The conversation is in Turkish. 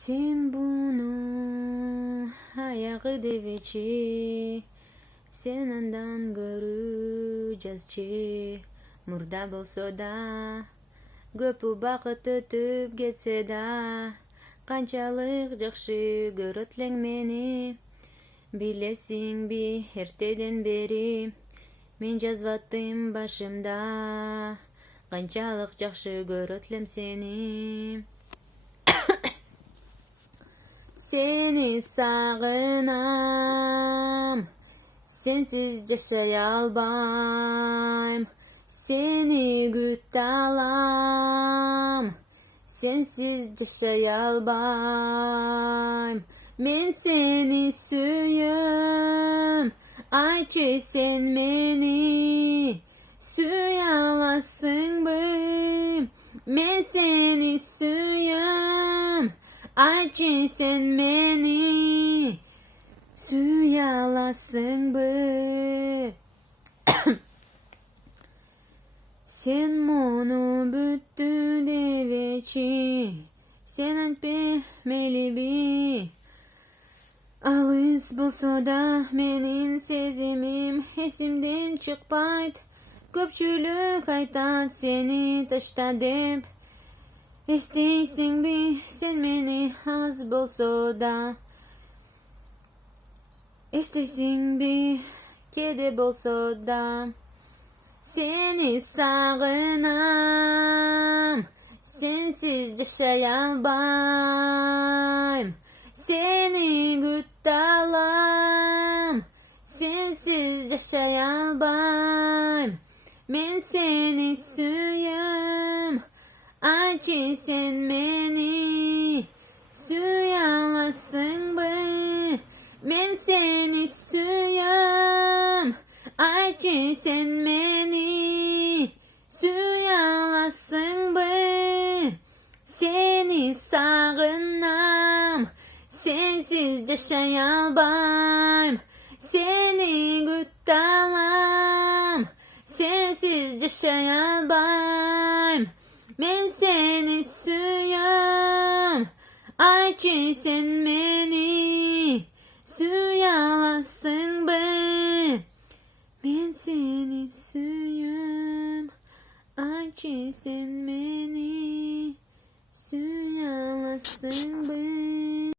Sen bunu ayağı devici, sen andan göreceğizçi. Murda bolsa da, köpü bakıt ötüp getse da, kançalık jakşı görötleň meni. Bilesin bi erteden beri, men жазбаттым başımda, kançalık jakşı görötlem seni. Seni sağınam, sensiz yaşayalbayım. Seni gütalam, sensiz yaşayalbayım. Men seni süyüm, ayçı sen meni süyalasın bım. Men seni süyüm, ayçı sen beni süyalasın bı. Sen monu büttü deveçi, sen antpemeli bi. Alыс bolsa da menin sezimim esimden çıkpayt. Köpçülük aytat seni taşta dep. İsteysin bi sen meni az bolsa da. İsteysin bi kede bolsa da. Seni sağınam, sensiz yaşayalbayım. Seni gütalam, sensiz yaşayalbayım. Men seni süyüm, ayçı sen beni süyalasın bı. Men seni süyüm, ayçı sen beni süyalasın bı. Seni sağınam, sensiz yaşayalbayım. Seni gütalam, sensiz yaşayalbayım. Men seni süyüm, ayçı sen beni süyalasın bı. Men seni süyüm, ayçı sen beni süyalasın bı.